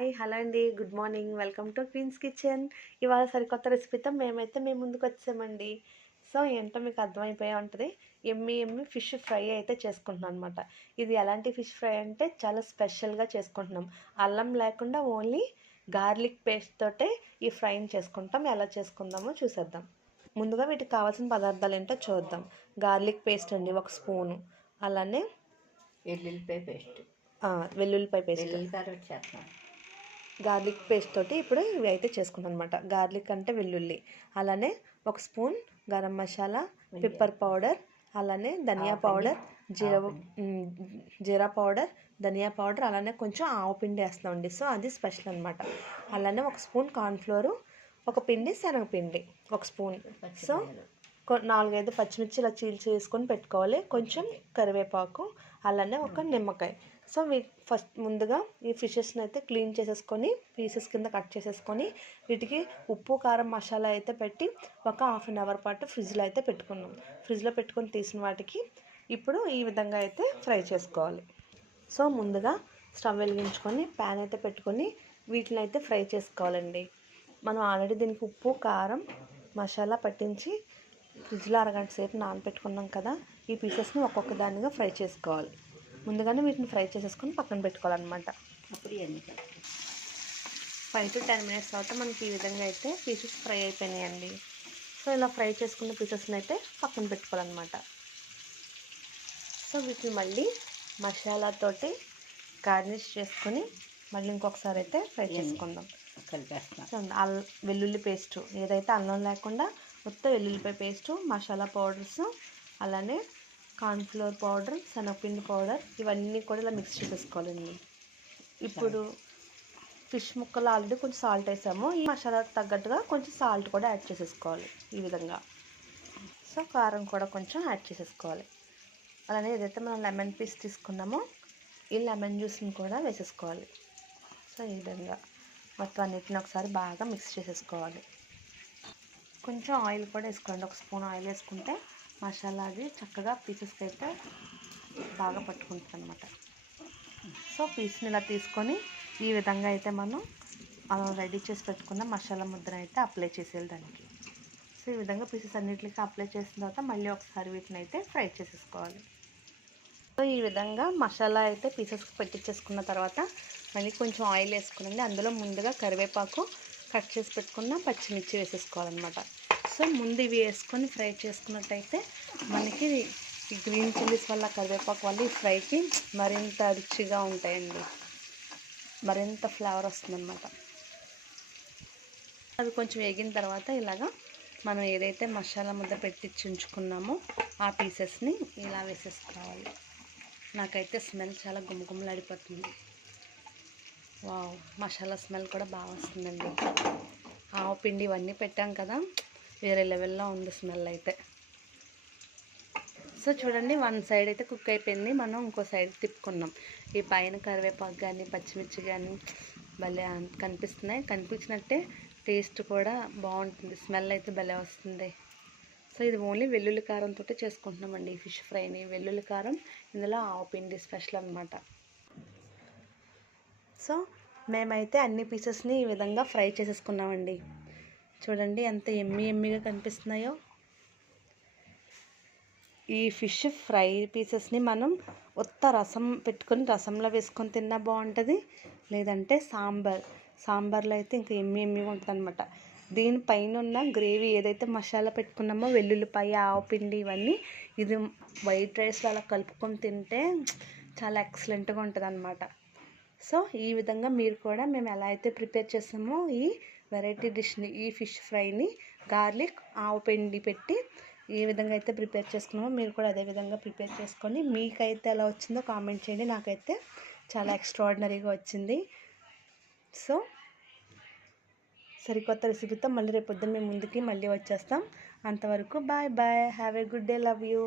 Hi hello అండి, good morning, welcome to Queen's Kitchen. ఇవాళ సరికొత్త రెసిపీతో మేము ముందుకు వచ్చామండి. సో ఏంటో మీకు అర్థమైపోయే ఉంటుంది. ఎమ్మి ఫిష్ ఫ్రై అయితే చేసుకుంటున్నాం అనమాట. ఇది ఎలాంటి ఫిష్ ఫ్రై అంటే చాలా స్పెషల్గా చేసుకుంటున్నాం. అల్లం లేకుండా ఓన్లీ గార్లిక్ పేస్ట్ తోటే ఈ ఫ్రైని చేసుకుంటాం. ఎలా చేసుకుందామో చూసేద్దాం. ముందుగా వీటికి కావాల్సిన పదార్థాలు ఏంటో చూద్దాం. గార్లిక్ పేస్ట్ అండి 1 స్పూను, అలానే వెల్లుల్లిపాయ పేస్ట్, గార్లిక్ పేస్ట్ తోటి ఇప్పుడు ఇవి అయితే చేసుకుంటాం అనమాట. గార్లిక్ అంటే వెల్లుల్లి, అలానే 1 spoon garam masala, pepper powder, అలానే ధనియా పౌడర్, జీరా పౌడర్, ధనియా పౌడర్, అలానే కొంచెం ఆవు పిండి వేస్తామండి. సో అది స్పెషల్ అనమాట. అలానే 1 స్పూన్ కార్న్ఫ్లోరు, 1 పిండి శనగపిండి 1 స్పూన్. సో 4-5 పచ్చిమిర్చి ఇలా చీల్చి వేసుకొని పెట్టుకోవాలి. కొంచెం కరివేపాకు, అలానే 1 నిమ్మకాయ. సో ఫస్ట్ ముందుగా ఈ ఫిషెస్ని అయితే క్లీన్ చేసేసుకొని పీసెస్ కింద కట్ చేసేసుకొని వీటికి ఉప్పు కారం మసాలా అయితే పెట్టి ఒక 1/2 అవర్ పాటు ఫ్రిడ్జ్లో అయితే పెట్టుకున్నాం. ఫ్రిడ్జ్లో పెట్టుకొని తీసిన వాటికి ఇప్పుడు ఈ విధంగా అయితే ఫ్రై చేసుకోవాలి. సో ముందుగా స్టవ్ వెలిగించుకొని ప్యాన్ అయితే పెట్టుకొని వీటిని అయితే ఫ్రై చేసుకోవాలండి. మనం ఆల్రెడీ దీనికి ఉప్పు కారం మసాలా పట్టించి ఫ్రిడ్జ్లో అరగంట సేపు నానబెట్టుకున్నాం కదా. ఈ పీసెస్ని ఒక్కొక్క దానిగా ఫ్రై చేసుకోవాలి. ముందుగానే వీటిని ఫ్రై చేసేసుకొని పక్కన పెట్టుకోవాలన్నమాట. అప్పుడు 5 to 10 మినిట్స్ తర్వాత మనకి ఈ విధంగా అయితే పీసెస్ ఫ్రై అయిపోయినాయండి. సో ఇలా ఫ్రై చేసుకున్న పీసెస్ని అయితే పక్కన పెట్టుకోవాలన్నమాట. సో వీటిని మళ్ళీ మసాలాతోటి గార్నిష్ చేసుకొని మళ్ళీ ఇంకొకసారి అయితే ఫ్రై చేసుకుందాం. వెల్లుల్లి పేస్ట్, ఏదైతే అల్లం లేకుండా మొత్తం వెల్లుల్లిపాయ పేస్టు, మసాలా పౌడర్స్, అలానే కార్న్ఫ్లోర్ పౌడర్, శనగపిండి పౌడర్, ఇవన్నీ కూడా ఇలా మిక్స్ చేసేసుకోవాలండి. ఇప్పుడు ఫిష్ ముక్కలు ఆల్రెడీ కొంచెం సాల్ట్ వేసాము. ఈ మసాలా తగ్గట్టుగా కొంచెం సాల్ట్ కూడా యాడ్ చేసేసుకోవాలి ఈ విధంగా. సో కారం కూడా కొంచెం యాడ్ చేసేసుకోవాలి. అలానే ఏదైతే మనం లెమన్ పీస్ తీసుకున్నామో ఈ లెమన్ జ్యూస్ని కూడా వేసేసుకోవాలి. సో ఈ విధంగా మొత్తం అన్నిటిని ఒకసారి బాగా మిక్స్ చేసేసుకోవాలి. కొంచెం ఆయిల్ కూడా వేసుకోండి. 1 స్పూన్ ఆయిల్ వేసుకుంటే మసాలా అది చక్కగా పీసెస్కి అయితే బాగా పట్టుకుంటుంది అనమాట. సో పీస్ని ఇలా తీసుకొని ఈ విధంగా అయితే మనం రెడీ చేసి పెట్టుకున్న మసాలా ముద్ర అయితే అప్లై చేసేయాలి దానికి. సో ఈ విధంగా పీసెస్ అన్నిటికీ అప్లై చేసిన తర్వాత మళ్ళీ ఒకసారి వీటిని అయితే ఫ్రై చేసేసుకోవాలి. సో ఈ విధంగా మసాలా అయితే పీసెస్కి పెట్టించేసుకున్న తర్వాత మళ్ళీ కొంచెం ఆయిల్ వేసుకునండి. అందులో ముందుగా కరివేపాకు, కట్ చేసి పెట్టుకున్న పచ్చిమిర్చి వేసేసుకోవాలన్నమాట. సో ముందు ఇవి వేసుకొని ఫ్రై చేసుకున్నట్టయితే మనకి ఈ గ్రీన్ చిల్లీస్ వల్ల, కరివేపాకు వల్ల ఈ ఫ్రైకి మరింత రుచిగా ఉంటాయండి, మరింత ఫ్లేవర్ వస్తుందన్నమాట. అది కొంచెం వేగిన తర్వాత ఇలాగా మనం ఏదైతే మసాలా ముద్ద పెట్టించి ఉంచుకున్నామో ఆ పీసెస్ని ఇలా వేసేసుకోవాలి. నాకైతే స్మెల్ చాలా గుమగుమలాడిపోతుంది. వావ్, మసాలా స్మెల్ కూడా బాగా వస్తుందండి. ఆవు పిండి ఇవన్నీ పెట్టాం కదా, వేరే లెవెల్లో ఉంది స్మెల్ అయితే. సో చూడండి, 1 సైడ్ అయితే కుక్ అయిపోయింది. మనం ఇంకో సైడ్ తిప్పుకున్నాం. ఈ పైన కరివేపాకు కానీ పచ్చిమిర్చి కానీ భలే కనిపిస్తున్నాయి. కనిపించినట్టే టేస్ట్ కూడా బాగుంటుంది, స్మెల్ అయితే భలే వస్తుంది. సో ఇది ఓన్లీ వెల్లుల్లి కారంతో చేసుకుంటున్నామండి ఈ ఫిష్ ఫ్రైని. వెల్లుల్లి కారం, ఇందులో ఆవు పిండి స్పెషల్ అనమాట. సో మేమైతే అన్ని పీసెస్ని ఈ విధంగా ఫ్రై చేసేసుకున్నామండి. చూడండి ఎంత ఎమ్మిగా కనిపిస్తున్నాయో. ఈ ఫిష్ ఫ్రై పీసెస్ని మనం ఉత్త రసం పెట్టుకొని రసంలో వేసుకొని తిన్నా బాగుంటుంది, లేదంటే సాంబార్లో అయితే ఇంకా ఎమ్మిగా ఉంటుంది అనమాట. దీనిపైన ఉన్న గ్రేవీ ఏదైతే మసాలా పెట్టుకున్నామో వెల్లుల్లిపాయ, ఆవు పిండి ఇవన్నీ, ఇది వైట్ రైస్లో అలా కలుపుకొని తింటే చాలా ఎక్సలెంట్గా ఉంటుంది అనమాట. సో ఈ విధంగా మీరు కూడా మేము ఎలా అయితే ప్రిపేర్ చేస్తామో ఈ వెరైటీ డిష్ని, ఈ ఫిష్ ఫ్రైని గార్లిక్ ఆవు పిండి పెట్టి ఏ విధంగా అయితే ప్రిపేర్ చేసుకున్నామో మీరు కూడా అదే విధంగా ప్రిపేర్ చేసుకొని మీకైతే ఎలా వచ్చిందో కామెంట్ చేయండి. నాకైతే చాలా ఎక్స్ట్రాడినరీగా వచ్చింది. సో సరికొత్త రెసిపీతో మళ్ళీ రేపు పొద్దున్న మేము ముందుకి మళ్ళీ వచ్చేస్తాం. అంతవరకు bye bye, have a good day, love you.